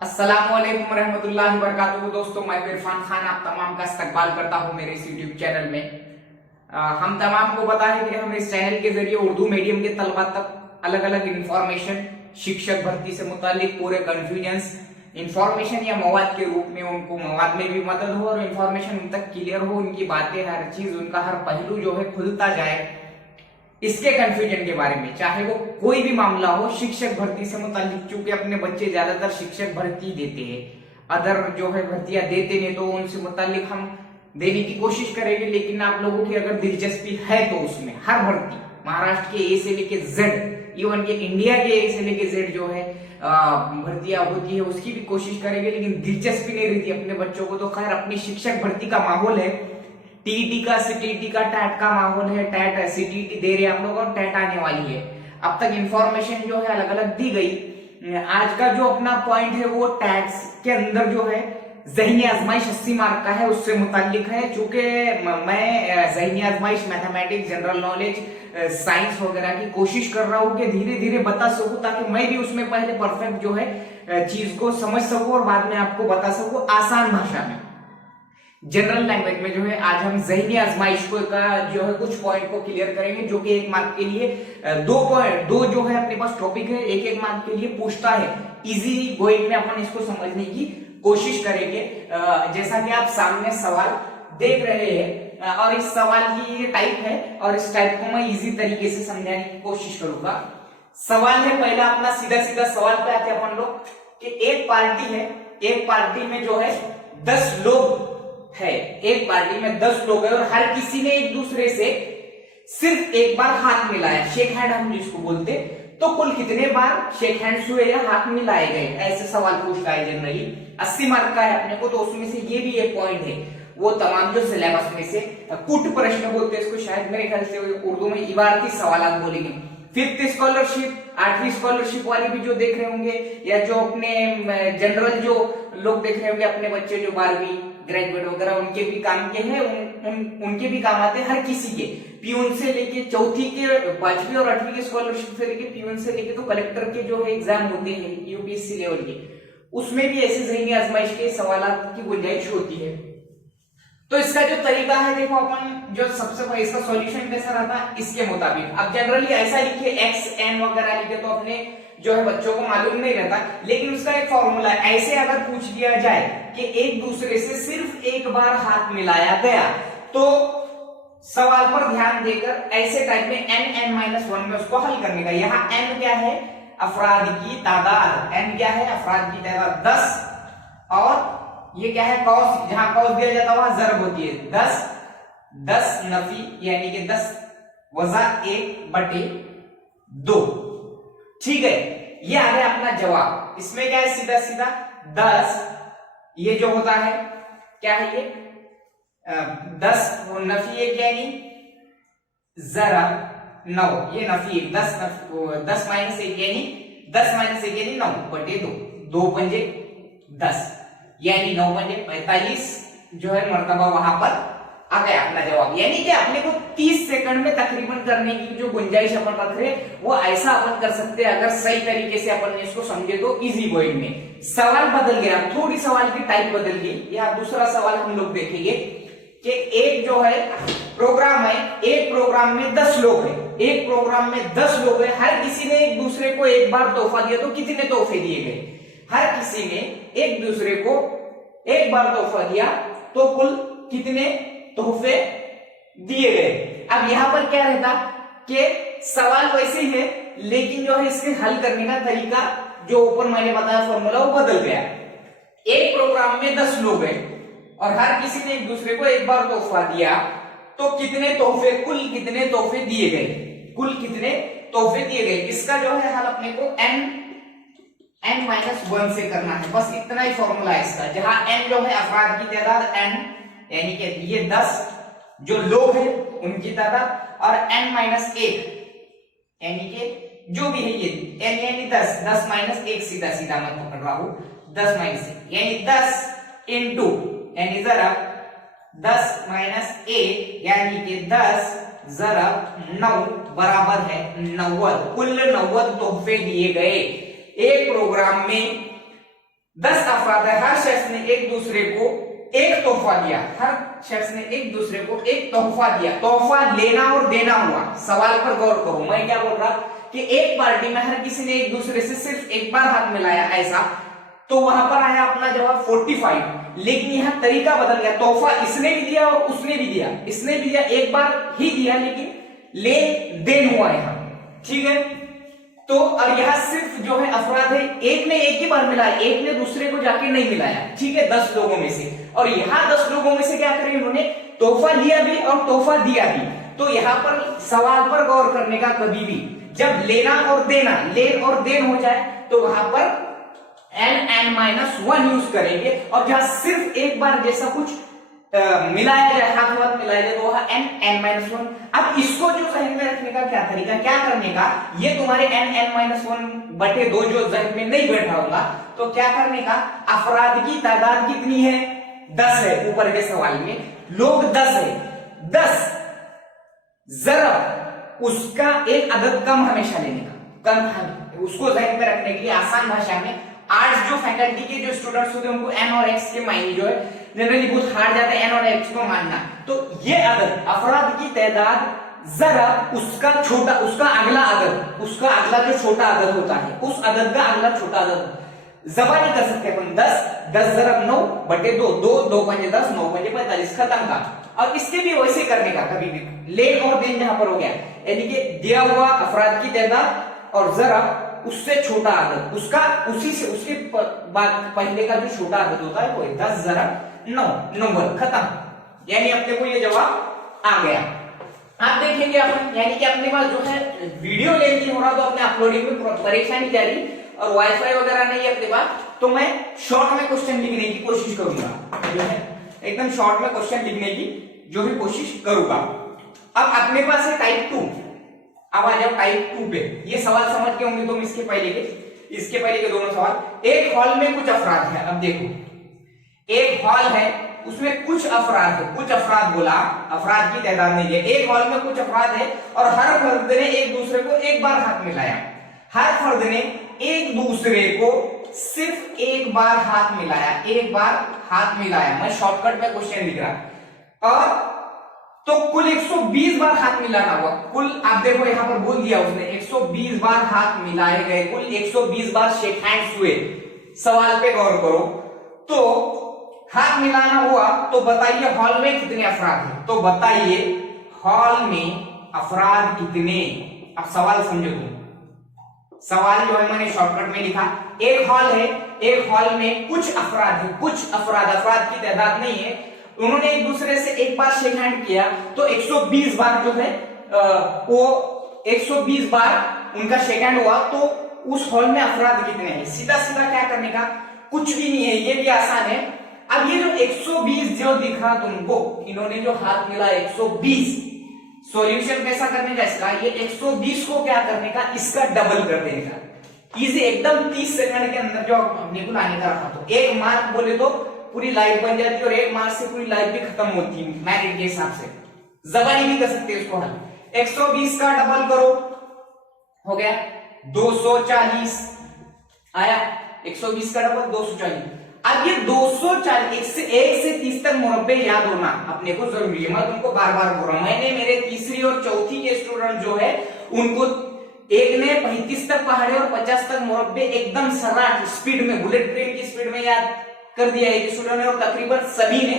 अस्सलामुअलैकुम रहमतुल्लाहि व बरकातुहू। दोस्तों, मैं इरफान खान आप तमाम का इस्तकबाल करता हूं मेरे इस यूट्यूब चैनल में। हम तमाम को पता है कि हम इस चैनल के जरिए उर्दू मीडियम के तलबा तक अलग अलग इंफॉर्मेशन, शिक्षक भर्ती से मुतालिक पूरे कंफ्यूजन्स इंफॉर्मेशन या मवाद के रूप में उनको मवाद में भी मदद हो और इंफॉर्मेशन उन तक क्लियर हो, उनकी बातें, हर चीज, उनका हर पहलू जो है खुलता जाए। इसके कंफ्यूजन के बारे में, चाहे वो कोई भी मामला हो शिक्षक भर्ती से मुतालिक, चूंकि अपने बच्चे ज्यादातर शिक्षक भर्ती देते हैं, अदर जो है भर्तियां देते नहीं, तो उनसे मुतालिक हम देने की कोशिश करेंगे। लेकिन आप लोगों की अगर दिलचस्पी है तो उसमें हर भर्ती, महाराष्ट्र के ए से लेके जेड, इवन के इंडिया के ए से लेके जेड जो है भर्तियां होती है, उसकी भी कोशिश करेंगे। लेकिन दिलचस्पी नहीं रहती अपने बच्चों को, तो खैर अपनी शिक्षक भर्ती का माहौल है, टीईटी का, सीटीईटी का, टैट का माहौल है। टैट सीटीईटी दे रहे हैं आप लोग और टैट आने वाली है। अब तक इंफॉर्मेशन जो है अलग अलग दी गई। आज का जो अपना पॉइंट है वो टैट्स के अंदर जो है ज़हनी आजमाइश 80 मार्क का है, उससे मुताल्लिक है। चूंकि मैं ज़हनी आजमाइश, मैथमेटिक्स, जनरल नॉलेज, साइंस वगैरह की कोशिश कर रहा हूँ कि धीरे धीरे बता सकूं, ताकि मैं भी उसमें पहले परफेक्ट जो है चीज को समझ सकूं और बाद में आपको बता सकूं आसान भाषा में, जनरल लैंग्वेज में। जो है आज हम ज़हनी आजमाइश को का जो है कुछ पॉइंट को क्लियर करेंगे, जो कि 1 मार्क के लिए दो जो है अपने पास टॉपिक है, एक मार्क के लिए पूछता है। इजी गोइंग में अपन इसको समझने की कोशिश करेंगे। जैसा कि आप सामने सवाल देख रहे हैं और इस सवाल की ये टाइप है और इस टाइप को मैं इजी तरीके से समझाने की कोशिश करूंगा। सवाल है पहला अपना, सीधा सीधा सवाल पे आते हैं अपन लोग कि एक पार्टी है, एक पार्टी में जो है 10 लोग है, एक पार्टी में 10 लोग है और हर किसी ने एक दूसरे से सिर्फ एक बार हाथ मिलाया, शेक हैंड हम जिसको बोलते, तो कुल कितने बार शेक हैंड्स हुए या हाथ मिलाए गए, ऐसे सवाल पूछता है जनरली। 80 मार्क का है अपने को, तो उसमें से ये भी एक पॉइंट है। वो तमाम जो सिलेबस में से कुट प्रश्न बोलते हैं इसको, शायद मेरे ख्याल से उर्दू में इबारती सवाल बोलेंगे। 5th स्कॉलरशिप, 8वीं स्कॉलरशिप वाली भी जो देख रहे होंगे, या जो अपने जनरल जो लोग देख रहे होंगे, अपने बच्चे जो 12वीं ग्रेजुएट वगैरह, उनके भी काम के हैं, उनके भी काम आते हैं, हर किसी के, पीयून से लेके चौथी के, 5वीं और 8वीं की स्कॉलरशिप से लेके पीयून से लेके तो कलेक्टर के जो है एग्जाम होते हैं यूपीएससी लेवल के, उसमें भी ऐसे ज़हनी आजमाइश के सवाल की गुंजाइश होती है। तो इसका जो तरीका है, देखो अपन जो सबसे पहले इसका सॉल्यूशन कैसा रहता है इसके मुताबिक। अब जनरली ऐसा लिखिए एक्स एन वगैरह लिखे तो अपने जो है बच्चों को मालूम नहीं रहता, लेकिन उसका एक फॉर्मूला है। ऐसे अगर पूछ दिया जाए कि एक दूसरे से सिर्फ एक बार हाथ मिलाया गया, तो सवाल पर ध्यान देकर ऐसे टाइप में n-1 में उसको हल करने का। यहाँ n क्या है, अफराद की तादाद, n क्या है, अफराद की तादाद 10, और ये क्या है, कॉस, जहां कॉस दिया जाता है वहां जरब होती है। 10 नफी यानी कि 10 वजा 1/2, ठीक है। ये आ गया अपना जवाब। इसमें क्या है, सीधा सीधा 10, ये जो होता है क्या है, ये 10 नफी 1 यानी जरब 9, ये नफी 10 माइनस 1 यानी 9/2, 2 पंजे 10 यानी 9 पंजे 45 जो है मर्तबा वहां पर आ गया अपना जवाब। यानी कि अपने को 30 सेकंड में तकरीबन करने की जो गुंजाइश अपन रख रहे हैं, वो ऐसा अपन कर सकते हैं अगर सही तरीके से अपन ने इसको समझे तो। इजी गोइंग में सवाल बदल गया, थोड़ी सवाल की टाइप बदल गई। या दूसरा सवाल हम लोग देखेंगे कि एक जो है प्रोग्राम है, एक प्रोग्राम में 10 लोग हैं, एक प्रोग्राम में 10 लोग हैं, हर किसी ने एक दूसरे को एक बार तोहफा दिया, तो कितने तोहफे दिए गए। हर किसी ने एक दूसरे को एक बार तोहफा दिया, तो कुल कितने तोहफे दिए गए। अब यहां पर क्या रहता कि सवाल वैसे ही है, लेकिन जो है इसके हल करने का तरीका जो ऊपर मैंने बताया फॉर्मूला, वो बदल गया। एक प्रोग्राम में 10 लोग हैं और हर किसी ने एक दूसरे को एक बार तोहफा दिया, तो कितने तोहफे, कुल कितने तोहफे दिए गए, कुल कितने तोहफे दिए गए। इसका जो है हल अपने को n-1 से करना है, बस इतना ही फॉर्मूला है इसका। जहां n जो है अफराद की तादाद, n यानी कि ये 10 जो लोग हैं उनकी तादाद, और n-1 यानी कि जो भी है ये n यानी 10 माइनस 1, सीधा सीधा मैं पकड़ रहा हूं, 10 माइनस 1 यानी 10 इंटू यानी जरब 10 माइनस 1 यानी कि 10 जरब 9 बराबर है 90। कुल 90 तोहफे दिए गए। एक प्रोग्राम में 10 अफराद है, हर शख्स ने एक दूसरे को एक तोहफा दिया, हर शख्स ने एक दूसरे को एक तोहफा दिया। तोहफा लेना और देना हुआ। सवाल पर गौर करो, मैं क्या बोल रहा कि एक पार्टी में हर किसी ने एक दूसरे से सिर्फ एक बार हाथ मिलाया ऐसा, तो वहां पर आया अपना जवाब 45। लेकिन यहां तरीका बदल गया, तोहफा इसने भी दिया और उसने भी दिया, इसने भी दिया एक बार ही दिया, लेकिन लेन देन हुआ यहां, ठीक है। तो और यहां सिर्फ जो है अफराद है, एक ने एक ही बार मिलाया, एक ने दूसरे को जाके नहीं मिलाया, ठीक है, 10 लोगों में से। और यहां 10 लोगों में से क्या करें, उन्होंने तोहफा लिया भी और तोहफा दिया भी। तो यहां पर सवाल पर गौर करने का, कभी भी जब लेना और देना, लेन और देन हो जाए तो वहां पर n-1 यूज करेंगे, और जहां सिर्फ एक बार जैसा कुछ मिलाया जाए, हाथ हाथ मिलाया जाए, तो वह n-1। अब इसको जो जहन में रखने का क्या तरीका, क्या करने का, ये तुम्हारे n-1/2 जो जहन में नहीं बैठा होगा, तो क्या करने का, अफराद की तादाद कितनी है, 10 है, ऊपर के सवाल में लोग 10 है, 10 जरा उसका एक अदद कम हमेशा लेने का, कम उसको जहन में रखने के लिए आसान भाषा में, आज जो फैकल्टी के जो स्टूडेंट्स होते हैं उनको n और x के मायने जो है जनरली बहुत हार्ड जाता है n और x को मानना। तो ये अदद अफराद की तादाद जरा उसका छोटा, उसका अगला अदद, उसका अगला जो छोटा अदद होता है, उस अदद का अगला छोटा अदद जबानी कर सकते हैं अपन। 10 ज़रब 9/2, 2 पंजे 10, 9 पंजे 45, खत्म का। और इसके भी वैसे करने का, कभी भी लेन और देन जहां पर हो गया, यानी कि दिया हुआ अफराद की तादाद और जरा उससे छोटा अदद, उसका उसी से उसके बाद पहले का जो छोटा अदद होता है वो 10 ज़रब 9, नंबर खत्म। यानी अपने को ये जवाब आ गया। आप देखेंगे अपन, यानी कि अपने पास जो है वीडियो लेंथी हो रहा तो अपने अपलोडिंग में परेशानी जारी, और वाईफाई वगैरह नहीं है अपने पास, तो मैं शॉर्ट में क्वेश्चन लिखने की कोशिश करूंगा, जो है एकदम शॉर्ट में क्वेश्चन लिखने की जो भी कोशिश करूंगा। अब अपने पास है टाइप 2। अब आ जाओ टाइप 2 पे। ये सवाल समझ के होंगे तुम, इसके पहले के दोनों सवाल। एक हॉल में कुछ अफराद है, अब देखो एक हॉल है, उसमें कुछ अफराद है, कुछ अफराद बोला, अफराद की तादाद नहीं है। एक हॉल में कुछ अफराद है और हर फर्द ने एक दूसरे को एक बार हाथ मिलाया, हर फर्द ने एक दूसरे को सिर्फ एक बार हाथ मिलाया, एक बार हाथ मिलाया। मैं शॉर्टकट में क्वेश्चन लिख रहा, और तो कुल 120 बार हाथ मिलाना हुआ। कुल आप देखो यहां पर बोल दिया उसने 120 बार हाथ मिलाए गए, कुल 120 बार शेक हैंड्स हुए। सवाल पे गौर करो, तो हाथ मिलाना हुआ, तो बताइए हॉल में कितने अफराद हैं, तो बताइए हॉल में अफराद कितने। अब सवाल समझो तुम, सवाल जो है मैंने शॉर्टकट में लिखा, एक हॉल है, एक हॉल में कुछ अफराद है, कुछ अफराद, अफराद की तादाद नहीं है, उन्होंने एक दूसरे से एक बार शेक हैंड किया, तो 120 बार जो है वो 120 बार उनका शेक हैंड हुआ। तो उस हॉल में अफराद कितने हैं, सीधा सीधा क्या करने का, कुछ भी नहीं है, ये भी आसान है। अब ये जो 120 जो दिख रहा तुमको, इन्होंने जो हाथ मिला 120, सॉल्यूशन कैसा करने का इसका, ये 120 को क्या करने का, इसका डबल कर देने का। इजी, एकदम 30 सेकंड के अंदर जो अपने को लाने का रखा, तो एक मार्क बोले तो पूरी लाइफ बन जाती है, और एक मार्क से पूरी लाइफ भी खत्म होती है मैरिट के हिसाब से। जबानी भी कर सकते हैं उसको हल। 120 का डबल करो, हो गया 240 आया, 120 का डबल 240। अब ये 240 1 से 30 तक मुरब्बे याद होना अपने को जरूरी है। मैं तुमको बार बार बोल रहा हूं, मैंने मेरे तीसरी और चौथी के स्टूडेंट जो है उनको, एक ने 35 तक पहाड़े और 50 तक मुरब्बे एकदम सराट स्पीड में, बुलेट ट्रेन की स्पीड में याद कर दिया एक स्टूडेंट ने, और तकरीबन सभी ने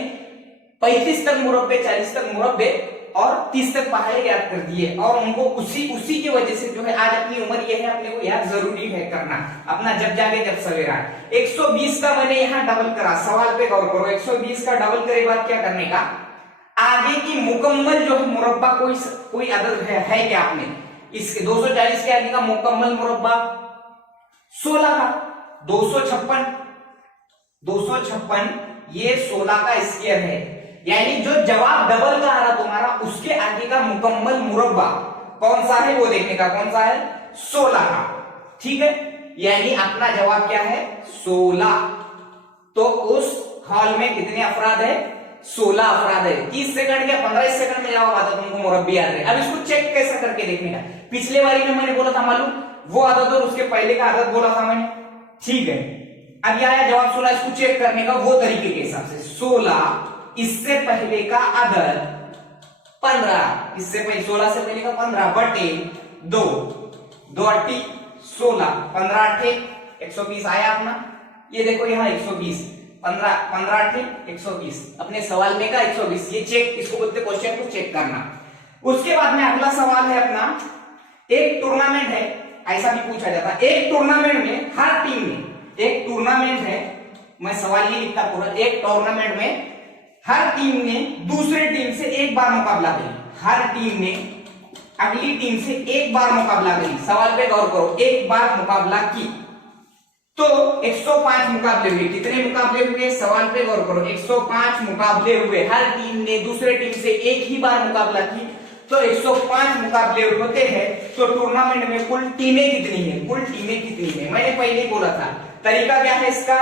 35 तक मुरब्बे, 40 तक मुरब्बे और 30 तक पहाड़े याद कर दिए। और उनको उसी की वजह से जो है आज अपनी उम्र ये है, अपने को याद जरूरी है करना अपना, जब जागे जब सवेरा। 120 का मैंने यहाँ डबल करा, सवाल पे गौर करो, 120 का डबल करे बाद क्या करने का, आगे की मुकम्मल जो है मुरब्बा कोई अदद है क्या आपने, इसके 240 के आगे का मुकम्मल मुरब्बा 16 का 256 ये 16 का स्क्वायर है। यानी जो जवाब डबल का आ रहा तुम्हारा, उसके आगे का मुकम्मल मुरब्बा कौन सा है वो देखने का, कौन सा है, 16 का, ठीक है। यानी अपना जवाब क्या है, 16। तो उस हॉल में कितने अफराद है, 16 अफराद है। 30 सेकंड या 15 सेकंड में जवाब आता तुमको मुरब्बी याद है। अब इसको चेक कैसा करके देखने का, पिछले बारी में मैंने बोला था मालूम, वो आदत और उसके पहले का आदत बोला था मैंने, ठीक है। अब ये आया जवाब 16, इसको चेक करने का वो तरीके के हिसाब से 16 इससे पहले का अदर 15, इससे पहले 16 से पहले का 15 बटे 2, 2 8 16, 15 8 120 आया अपना। ये देखो यहाँ 120, 15 15 8 120, अपने सवाल में का 120, ये चेक, इसको बोलते क्वेश्चन को चेक करना। उसके बाद में अगला सवाल है अपना, एक टूर्नामेंट है, ऐसा भी पूछा जाता है, एक टूर्नामेंट में हर टीम में, एक टूर्नामेंट है, मैं सवाल ये लिखता पूरा, एक टूर्नामेंट में हर टीम ने दूसरे टीम से एक बार मुकाबला करी, हर टीम ने अगली टीम से एक बार मुकाबला करी। सवाल पे गौर करो, एक बार मुकाबला की तो 105 मुकाबले हुए। कितने मुकाबले हुए? सवाल पे गौर करो, 105 मुकाबले हुए। हर टीम ने दूसरे टीम से एक ही बार मुकाबला की तो 105 मुकाबले होते हैं। तो टूर्नामेंट में कुल टीमें कितनी है? कुल टीमें कितनी है? मैंने पहले ही बोला था, तरीका क्या है इसका,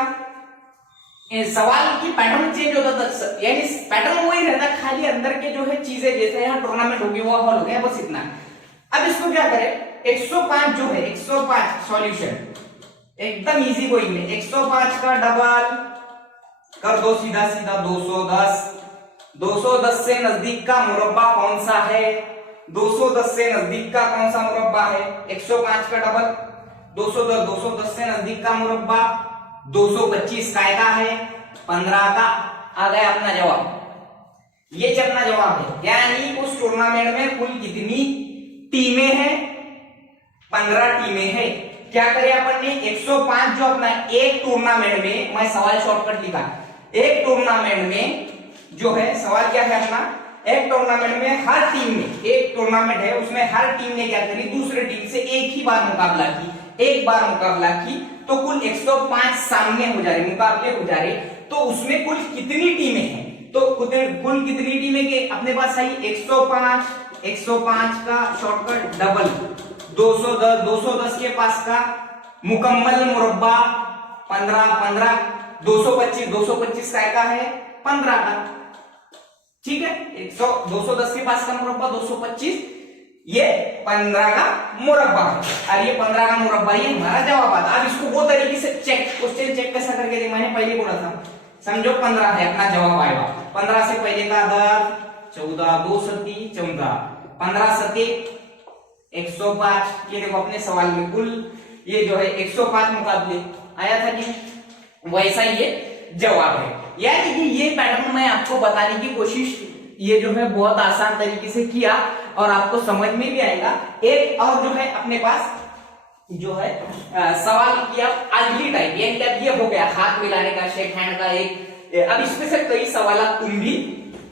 सवाल की पैटर्न चेंज होता था, यानी पैटर्न वही रहता, खाली अंदर के जो है चीजें, जैसे यहाँ टूर्नामेंट होगी वो हॉल हो गया, बस इतना। अब इसको क्या करें, 105 जो है, 105 सॉल्यूशन एकदम इजी कोई नहीं, 105 का डबल कर दो, सीधा सीधा 210, 210 से नजदीक का मुरब्बा कौन सा है? 210 से नजदीक का कौन सा मुरब्बा है? 105 का डबल 210, 210 से नजदीक का मुरब्बा 225 काय का है? 15 का। आ गया अपना जवाब, ये अपना जवाब है। यानी उस टूर्नामेंट में कुल कितनी टीमें हैं? 15 टीमें हैं। क्या करें अपन ने, 105 जो अपना एक टूर्नामेंट में, मैं सवाल शॉर्टकट लिखा, एक टूर्नामेंट में जो है, सवाल क्या है अपना, एक टूर्नामेंट में हर टीम में, एक टूर्नामेंट है उसमें हर टीम ने क्या करी, दूसरे टीम से एक ही बार मुकाबला की, एक बार मुकाबला की तो कुल 105 सामने हो जा रहे, मुकाबले हो जा रहे, तो उसमें कुल कितनी टीमें हैं? तो कुल कितनी टीमें के अपने पास आई? 105, 105 का शॉर्टकट डबल 210, 210 के पास का मुकम्मल मुरब्बा 15, 15 225, 225 का है 15 का, ठीक है। 210 के पास का मुरब्बा 225, ये 15 का मुरब्बा है, और ये 15 का मुरब्बा, ये हमारा जवाब आता। अब इसको वो तरीके से चेक, क्वेश्चन चेक कैसा करके देख, मैंने पहले बोला था, समझो 15 है अपना जवाब आएगा, 15 से पहले का 10, 14, 2 सती 14, 15 सती 105, ये देखो अपने सवाल में कुल ये जो है 105 मुकाबले आया था कि वैसा ये जवाब है। यानी कि ये पैटर्न मैं आपको बताने की कोशिश, ये जो है बहुत आसान तरीके से किया और आपको समझ में भी आएगा। एक और जो है अपने पास जो है सवाल किया अगली टाइप, यानी कि अब ये हो गया हाथ मिलाने का, शेक हैंड का एक, अब इसमें से कई सवाल तुम भी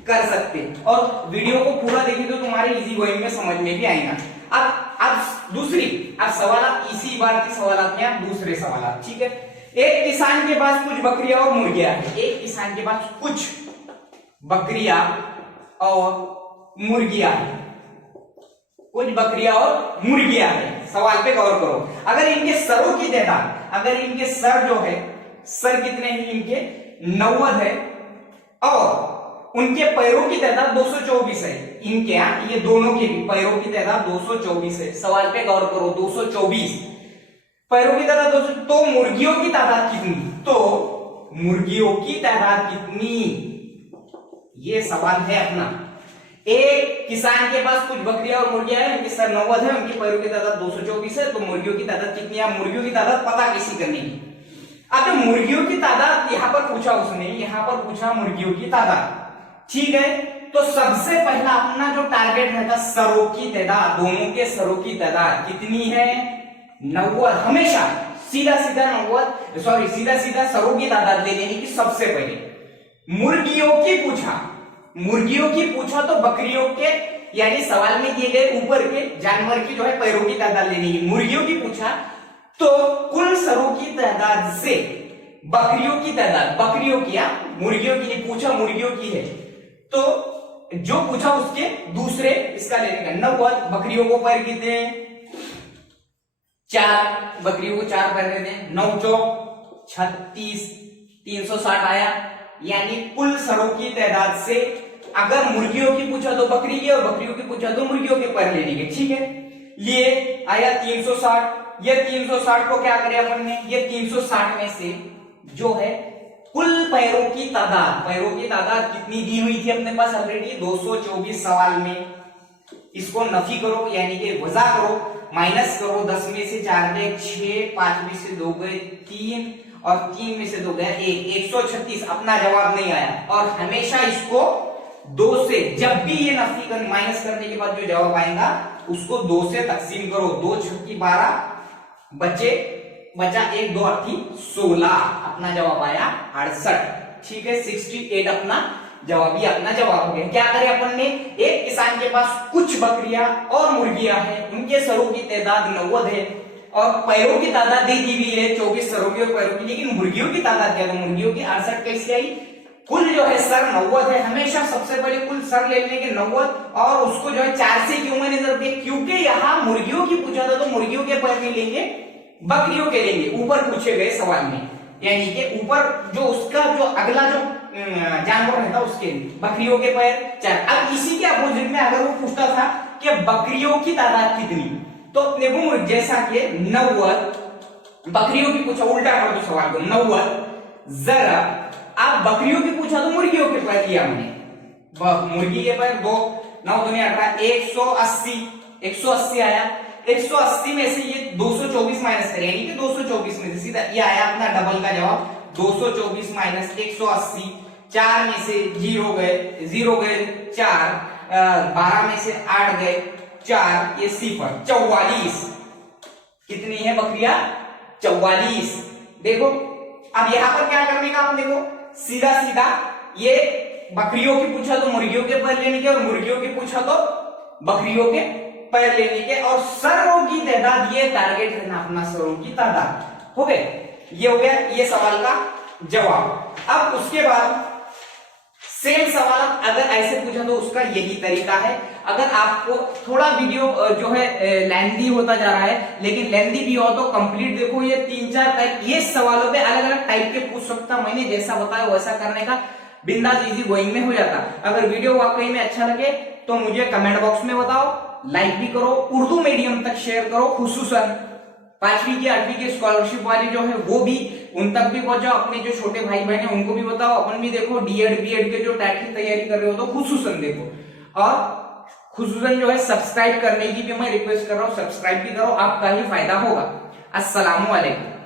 कर सकते, और वीडियो को पूरा देखिए तो तुम्हारे इजी गोइंग में समझ में भी आएगा। अब दूसरी, अब सवाल इसी बार की सवाल में आप दूसरे सवाल, ठीक है। एक किसान के पास कुछ बकरियां और मुर्गियां है, एक किसान के पास कुछ बकरियां और मुर्गियां है, कुछ बकरियां और मुर्गियां है। सवाल पे गौर करो, अगर इनके सरों की तादाद, अगर इनके सर जो है, सर कितने हैं इनके? 90 है, और उनके पैरों की तादाद 224 है। इनके यहाँ ये दोनों के भी पैरों की तादाद 224 है। सवाल पे गौर करो, 224 पैरों की तादाद 200, तो मुर्गियों की तादाद कितनी? तो मुर्गियों की तादाद कितनी, ये सवाल है अपना। एक किसान के पास कुछ बकरियां और मुर्गियां हैं, उनके सर 90 है, उनकी पैरों की तादाद 224 है, तो मुर्गियों की तादाद कितनी है? मुर्गियों की तादाद पता कैसी करनी है? अब मुर्गियों की तादाद यहां पर पूछा उसने, यहां पर पूछा मुर्गियों की तादाद, ठीक है। तो सबसे पहला अपना जो टारगेट रहता, सरों की तादाद, दोनों के सरों की तादाद कितनी है? 90, हमेशा सीधा सीधा 90, सॉरी सीधा सीधा सरों की तादाद ले लेनी की सबसे पहले। मुर्गियों की पूछा, मुर्गियों की पूछा तो बकरियों के, यानी सवाल में दिए गए ऊपर के जानवर की जो है पैरों की तादाद लेनी है। मुर्गियों की पूछा तो कुल सरों की तादाद से बकरियों की तादाद, बकरियों की, मुर्गियों की नहीं पूछा, मुर्गियों की है, तो जो पूछा उसके दूसरे इसका लेने का 90, बकरियों को पैर कितने? 4, बकरियों को 4 पैर देते हैं, 9 चौक 36, 360 आया। यानी कुल सरों की तादाद से अगर मुर्गियों की पूछा तो बकरी की, और बकरियों की पूछा तो मुर्गियों के पैर लेने के, ठीक है। लिए आया 360, ये 360 को क्या करें अपन ने, ये 360 में से जो है कुल पैरों की तादाद कितनी दी हुई थी अपने पास ऑलरेडी 224 सवाल में। इसको नफी करो यानी कि वजा करो, माइनस करो, 10 में से 4 गए 6, 5 में से 2 गए 3 और 3 में से 2 गया 1, 136 अपना जवाब नहीं आया। और हमेशा इसको 2 से, जब भी ये नफी कर माइनस करने के बाद जो जवाब आएगा उसको 2 से तकसीम करो, 2 छक्की 12 बचा 1 2 8 16, अपना जवाब आया 68। ठीक है, 68 अपना जवाब, ही अपना जवाब हो गया। क्या करें अपन ने, एक किसान के पास कुछ बकरियां और मुर्गियां हैं, उनके सरों की तादाद 90 है और पैरों की तादाद दे दी हुई है 24 सरों की और पैरों की, लेकिन मुर्गियों की तादाद क्या है, मुर्गियों की 68 कैसे आई। कुल जो है सर 90 है, हमेशा सबसे पहले कुल सर ले लेंगे 90 और उसको जो है 4 से क्यों मैंने जरूरत है, क्योंकि यहाँ मुर्गियों की पूछा था तो मुर्गियों के पैर नहीं लेंगे, बकरियों के लेंगे ऊपर पूछे गए सवाल में, यानी कि ऊपर जो उसका जो अगला जो जानवर रहता उसके बकरियों के पैर 4। अब इसी के अपोजिट में अगर वो पूछता था कि बकरियों की तादाद कितनी, तो अपने को जैसा कि 90 बकरियों की पूछा, उल्टा कर दो सवाल को, 90 जरा आप बकरियों की पूछा तो मुर्गियों के पैर लिया हमने, मुर्गी के पैर 2 9 दूनी 18 180 आया। 180 में से ये 224 माइनस करें, यानी कि 224 में से सीधा ये आया अपना डबल का जवाब, 224 माइनस 180, 4 में से 0 गए 4, 12 में से 8 गए 4, ये 0 44 कितनी है बकरियां, 44। देखो अब यहां पर क्या करने का, आप देखो सीधा ये बकरियों की पूछा तो मुर्गियों के पैर लेने के और मुर्गियों की पूछा तो बकरियों के पैर लेने के, और सरों की तादाद, ये टारगेट है ना अपना, सरों की तादाद हो गए, ये हो गया ये सवाल का जवाब। अब उसके बाद सेम सवाल अगर ऐसे पूछा तो उसका यही तरीका है। अगर आपको थोड़ा वीडियो जो है लेंथी होता जा रहा है, लेकिन लेंथी भी हो तो कंप्लीट देखो, ये 3-4 टाइप, ये सवालों पे अलग अलग टाइप के पूछ सकता, मैंने जैसा बताया वैसा करने का, बिंदास इजी गोइंग में हो जाता। अगर वीडियो वाकई में अच्छा लगे तो मुझे कमेंट बॉक्स में बताओ, लाइक भी करो, उर्दू मीडियम तक शेयर करो, खुसूसन 5वीं की 8वीं की स्कॉलरशिप वाली जो है वो भी उन तक भी पहुंचाओ, अपने जो छोटे भाई बहन है उनको भी बताओ, अपन भी देखो डीएड बीएड के जो टैट की तैयारी कर रहे हो तो खुसूसन देखो, और खुसूसन जो है सब्सक्राइब करने की भी मैं रिक्वेस्ट कर रहा हूं, सब्सक्राइब भी करो, आपका ही फायदा होगा। अस्सलामु अलैकुम।